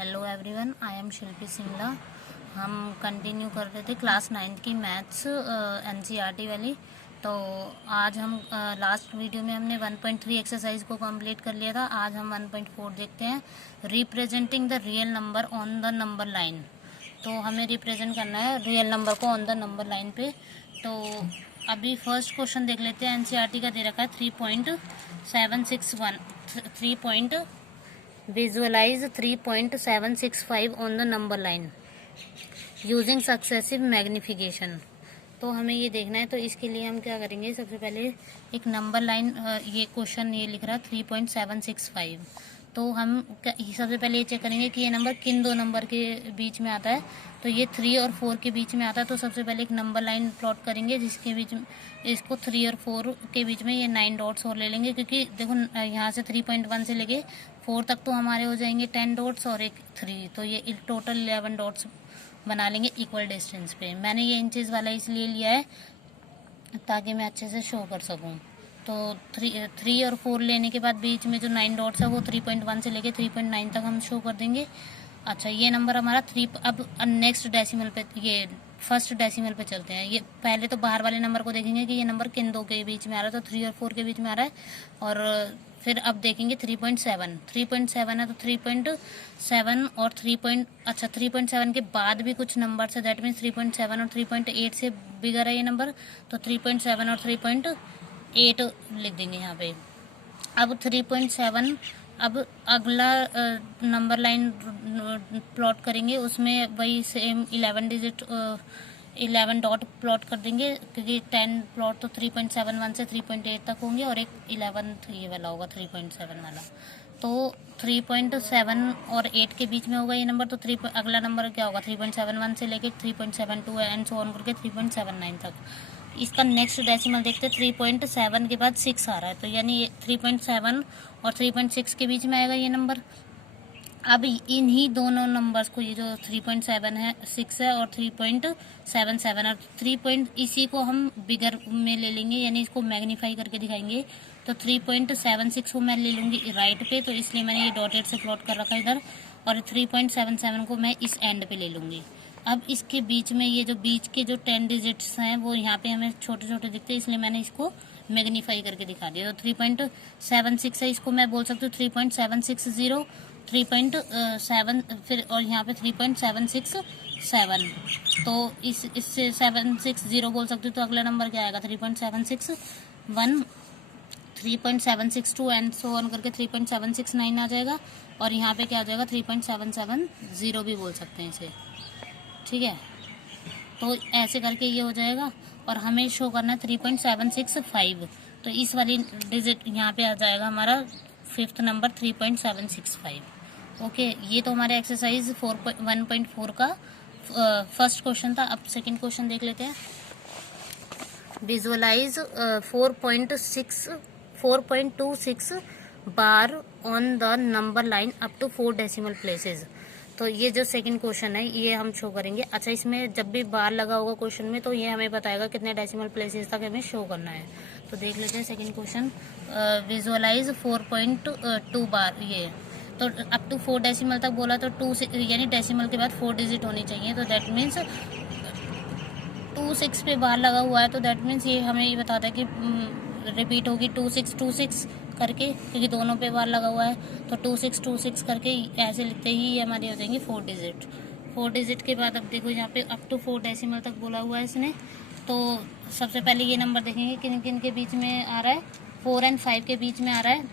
Hello everyone, I am शिल्पी सिंगला। हम continue कर रहे थे क्लास 9th की मैथ्स एनसीईआरटी वाली। तो आज हम लास्ट वीडियो में हमने 1.3 एक्सरसाइज को कंप्लीट कर लिया था। आज हम 1.4 देखते हैं, representing the real number on the number line. तो हमें रिप्रेजेंट करना है रियल नंबर को ऑन द नंबर लाइन पे। तो अभी फर्स्ट क्वेश्चन देख लेते हैं। एनसीईआरटी का दे रखा है 3.761 Visualize 3.765 on the number line using successive magnification। तो हमें ये देखना है। तो इसके लिए हम क्या करेंगे, सबसे पहले एक नंबर लाइन, ये क्वेश्चन ये लिख रहा है 3.765। तो हम सबसे पहले ये चेक करेंगे कि ये नंबर किन दो नंबर के बीच में आता है। तो ये 3 और 4 के बीच में आता है। तो सबसे पहले एक नंबर लाइन प्लॉट करेंगे जिसके बीच में इसको 3 और 4 के बीच में ये 9 डॉट्स और ले लेंगे, क्योंकि देखो यहाँ से 3.1 से लेके 4 तक तो हमारे हो जाएंगे 10 डॉट्स और एक 3, तो ये टोटल 11 डॉट्स बना लेंगे इक्वल डिस्टेंस पे। मैंने ये इंचेस वाला इसलिए लिया है ताकि मैं अच्छे से शो कर सकूं। तो 3 और 4 लेने के बाद बीच में जो 9 डॉट्स है वो 3.1 से लेके 3.9 तक हम शो कर देंगे। अच्छा, ये नंबर हमारा 3। अब नेक्स्ट डेसिमल पे, ये फर्स्ट डेसिमल पे चलते हैं। ये पहले तो बाहर वाले नंबर को देखेंगे कि ये नंबर किन दो के बीच में आ रहा है। तो 3 और 4 के बीच में आ रहा है। और फिर अब देखेंगे 3.7 है तो 3.7 और 3.7 के बाद भी कुछ नंबर है, दैट मीन्स 3.7 और 3.8 से बिगर है ये नंबर। तो 3.7 और 3.8 लिख देंगे यहाँ पे। अब 3.7, अब अगला नंबर लाइन प्लॉट करेंगे, उसमें वही सेम 11 डॉट प्लॉट कर देंगे, क्योंकि 10 प्लॉट तो 3.71 से 3.8 तक होंगे और एक 11 ये वाला होगा 3.7 वाला। तो 3.7 और 8 के बीच में होगा ये नंबर। तो अगला नंबर क्या होगा, 3.71 से लेके 3.72 एंड सो ऑन करके 3.79 तक। इसका नेक्स्ट डेसिमल देखते हैं। 3.7 के बाद 6 आ रहा है, तो यानी 3.7 और 3.6 के बीच में आएगा ये नंबर। अब इन्हीं दोनों नंबर्स को, ये जो 3.7 है, 6 है और 3.77 और 3 इसी को हम बिगर में ले लेंगे, यानी इसको मैग्नीफाई करके दिखाएंगे। तो 3.76 को मैं ले लूँगी राइट पे, तो इसलिए मैंने ये डॉटेड से प्लॉट कर रखा है इधर। और 3.77 को मैं इस एंड पे ले लूँगी। अब इसके बीच में ये जो बीच के जो 10 डिजिट्स हैं वो यहाँ पे हमें छोटे छोटे दिखते हैं, इसलिए मैंने इसको मैग्नीफाई करके दिखा दिया। तो 3.76 है, इसको मैं बोल सकती हूँ 3.760, 3.7, फिर और यहाँ पे 3.767। तो इससे 760 बोल सकते हो। तो अगला नंबर क्या आएगा, 3.761, 3.762 एंड सो ऑन करके 3.769 आ जाएगा। और यहाँ पे क्या आ जाएगा, 3.770 भी बोल सकते हैं इसे, ठीक है। तो ऐसे करके ये हो जाएगा। और हमें शो करना है 3.765। तो इस वाली डिजिट यहाँ पे आ जाएगा हमारा 5th नंबर 3.765। ओके, ये तो हमारे एक्सरसाइज 1.4 का फर्स्ट क्वेश्चन था। अब सेकंड क्वेश्चन देख लेते हैं। विजुअलाइज 4.26 बार on the number line up to 4 decimal places. तो ये जो सेकंड क्वेश्चन है ये हम शो करेंगे। अच्छा, इसमें जब भी बार लगा होगा क्वेश्चन में तो ये हमें बताएगा कितने डेसिमल प्लेसेस तक हमें शो करना है। तो देख लेते हैं सेकंड क्वेश्चन। विजुअलाइज 4.2 बार, ये तो अप टू 4 डेसिमल तक बोला। तो 2 से, यानी डेसिमल के बाद 4 डिजिट होनी चाहिए। तो दैट मीन्स 26 पे बार लगा हुआ है, तो दैट मीन्स ये हमें ये बताता है कि रिपीट होगी 2626 करके, क्योंकि दोनों पे बार लगा हुआ है। तो 2626 करके ऐसे लिखते ही ये हमारी हो जाएंगी 4 डिजिट। 4 डिजिट के बाद अब देखो यहाँ पे अप टू 4 डेसिमल तक बोला हुआ है इसने। तो सबसे पहले ये नंबर देखेंगे किन किन के बीच में आ रहा है। 4 और 5 के बीच में आ रहा है।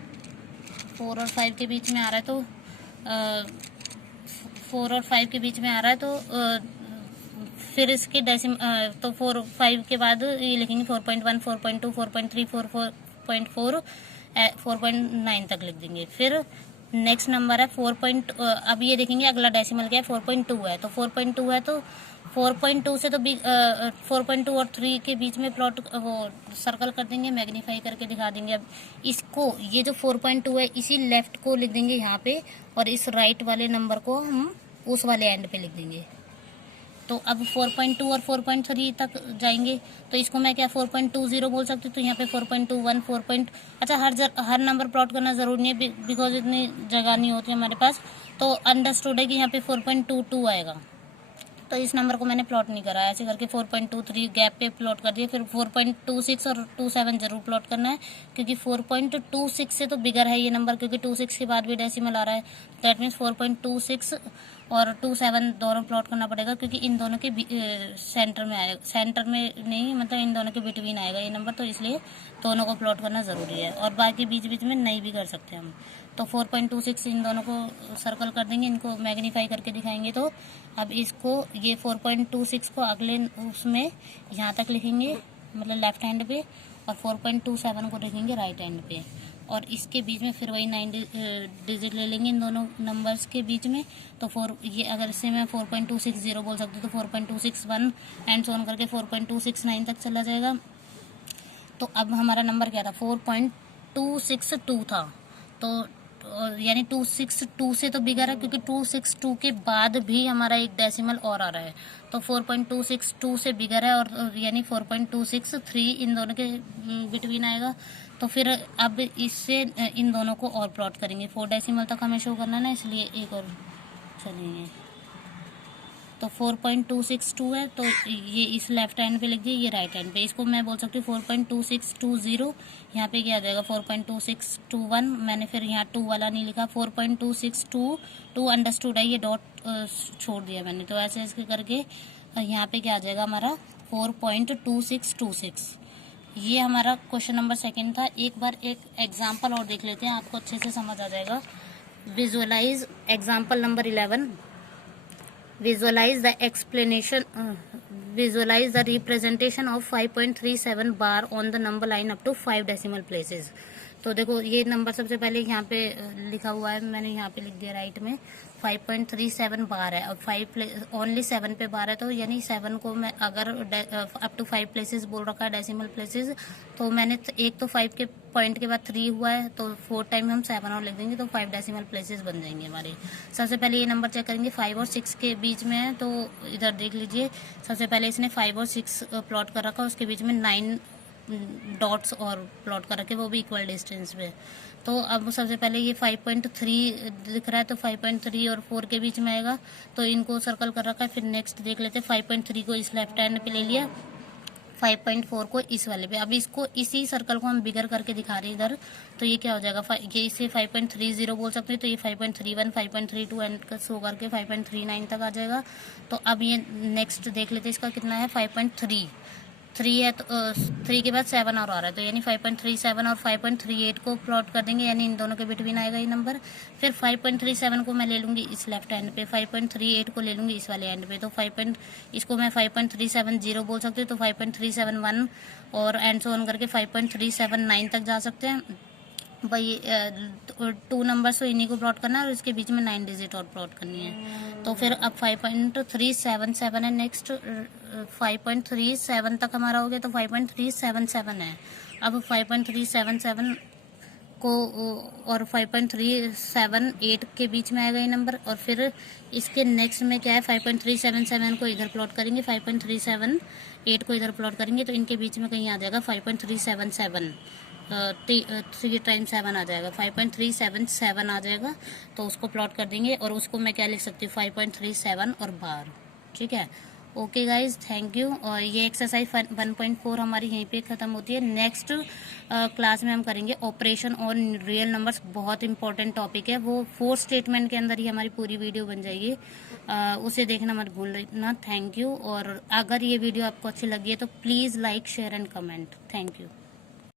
4 और 5 के बीच में आ रहा है। तो 4 और 5 के बीच में आ रहा है। तो फिर इसके तो 4 और 5 के बाद ये लिखेंगे 4.1, 4.2, 4.3, 4.4, 4.9 तक लिख देंगे। फिर नेक्स्ट नंबर है 4. अब ये देखेंगे अगला डेसिमल क्या है, 4.2 है। तो 4.2 है तो 4.2 से तो 4.2 और 3 के बीच में प्लॉट वो सर्कल कर देंगे, मैग्नीफाई करके दिखा देंगे। अब इसको, ये जो 4.2 है इसी लेफ्ट को लिख देंगे यहाँ पे, और इस राइट वाले नंबर को हम उस वाले एंड पे लिख देंगे। तो अब 4.2 और 4.3 तक जाएंगे, तो इसको मैं क्या 4.20 बोल सकती हूँ। तो यहाँ पे 4.21 अच्छा हर नंबर प्लॉट करना ज़रूरी नहीं है, बिकॉज इतनी जगह नहीं होती हमारे पास। तो अंडरस्टूड है कि यहाँ पे 4.22 आएगा। तो इस नंबर को मैंने प्लॉट नहीं करा, ऐसे करके 4.23 गैप पे प्लॉट कर दिया। फिर 4.26 और 27 जरूर प्लॉट करना है, क्योंकि 4.26 से तो बिगर है ये नंबर, क्योंकि 26 के बाद भी डेसिमल आ रहा है। दैट मीन्स 4.26 और 27 दोनों प्लॉट करना पड़ेगा, क्योंकि इन दोनों के सेंटर में आएगा, सेंटर में नहीं, मतलब इन दोनों के बिटवीन आएगा ये नंबर। तो इसलिए दोनों को प्लॉट करना ज़रूरी है, और बाकी बीच बीच में नहीं भी कर सकते हम। तो 4.26 इन दोनों को सर्कल कर देंगे, इनको मैग्नीफाई करके दिखाएंगे। तो अब इसको ये 4.26 को अगले उसमें यहाँ तक लिखेंगे, मतलब लेफ्ट हैंड पे, और 4.27 को लिखेंगे राइट हैंड पे, और इसके बीच में फिर वही 9 डिजिट ले लेंगे इन दोनों नंबर्स के बीच में। तो ये अगर इससे मैं 4.260 बोल सकती हूँ, तो 4.261 एंड सो ऑन करके 4.269 तक चला जाएगा। तो अब हमारा नंबर क्या था, 4.262 था। तो यानी 262 से तो बिगर है, क्योंकि 262 के बाद भी हमारा एक डेसिमल और आ रहा है। तो 4.262 से बिगर है, और यानी 4.263 इन दोनों के बिटवीन आएगा। तो फिर अब इससे इन दोनों को और प्लॉट करेंगे। 4 डेसिमल तक हमें शो करना ना, इसलिए एक और चलेंगे। तो 4.262 है, तो ये इस लेफ्ट हैंड पे लिख दिए, ये राइट हैंड पे। इसको मैं बोल सकती हूँ 4.2620। यहाँ पे क्या आ जाएगा 4.2621। मैंने फिर यहाँ 2 वाला नहीं लिखा, 4.2622 अंडरस्टूड है, ये डॉट छोड़ दिया मैंने। तो ऐसे ऐसे करके यहाँ पे क्या आ जाएगा हमारा 4.2626। ये हमारा क्वेश्चन नंबर 2 था। एक बार एक एग्जाम्पल और देख लेते हैं, आपको अच्छे से समझ आ जाएगा। Visualise example number 11। Visualize the representation of 5.37 bar on the number line up to 5 decimal places। तो देखो ये नंबर सबसे पहले यहाँ पे लिखा हुआ है, मैंने यहाँ पे लिख दिया राइट में 5.37 बार है। अब 5 ओनली 7 पे बार है, तो यानी 7 को मैं अगर अप टू 5 प्लेसेस बोल रखा है डेसिमल प्लेसेस, तो मैंने एक तो 5 के पॉइंट के बाद 3 हुआ है, तो 4 टाइम हम 7 और लिख देंगे, तो 5 डेसिमल प्लेसेस बन जाएंगे हमारे। सबसे पहले ये नंबर चेक करेंगे, 5 और 6 के बीच में है। तो इधर देख लीजिए, सबसे पहले इसने 5 और 6 प्लॉट कर रखा, उसके बीच में 9 डॉट्स और प्लॉट कर रखे, वो भी इक्वल डिस्टेंस पे। तो अब सबसे पहले ये 5.3 दिख रहा है, तो 5.3 और 4 के बीच में आएगा, तो इनको सर्कल कर रखा है। फिर नेक्स्ट देख लेते हैं, 5.3 को इस लेफ्ट हैंड पे ले लिया, 5.4 को इस वाले पे। अब इसको इसी सर्कल को हम बिगर करके दिखा रहे हैं इधर, तो ये क्या हो जाएगा, ये इसे 5.30 बोल सकते हैं, तो ये 5.31 5.32 एंड शो करके 5.39 तक आ जाएगा। तो अब ये नेक्स्ट देख लेते हैं, इसका कितना है 5.3 है, तो 3 के बाद 7 और आ रहा है, तो यानी 5.37 और 5.38 को प्लॉट कर देंगे, यानी इन दोनों के बिटवीन आएगा ये नंबर। फिर 5.37 को मैं ले लूँगी इस लेफ्ट हैंड पे, 5.38 को ले लूँगी इस वाले हैंड पे। तो इसको मैं 5.370 बोल सकती हूँ, तो 5.371 और एंड सो ऑन करके 5.379 तक जा सकते हैं भाई। 2 नंबर्स तो इन्हीं को प्लॉट करना है, और इसके बीच में 9 डिजिट और प्लॉट करनी है। तो फिर अब 5.377 है नेक्स्ट, 5.37 तक हमारा हो गया, तो 5.377 है। अब 5.377 को और 5.378 के बीच में आएगा ये नंबर, और फिर इसके नेक्स्ट में क्या है 5.377 को इधर प्लॉट करेंगे, 5.378 को इधर प्लॉट करेंगे, तो इनके बीच में कहीं आ जाएगा 5.377, 3 टाइम्स 7 आ जाएगा, 5.377 आ जाएगा। तो उसको प्लॉट कर देंगे, और उसको मैं क्या लिख सकती हूँ 5.37 और बार। ठीक है, ओके गाइज, थैंक यू। और ये एक्सरसाइज 1.4 हमारी यहीं पे ख़त्म होती है। नेक्स्ट क्लास में हम करेंगे ऑपरेशन ऑन रियल नंबर्स, बहुत इंपॉर्टेंट टॉपिक है वो, 4 स्टेटमेंट के अंदर ही हमारी पूरी वीडियो बन जाएगी, उसे देखना मत भूलना। Thank you. और अगर ये वीडियो आपको अच्छी लगी है तो please like share and comment. Thank you.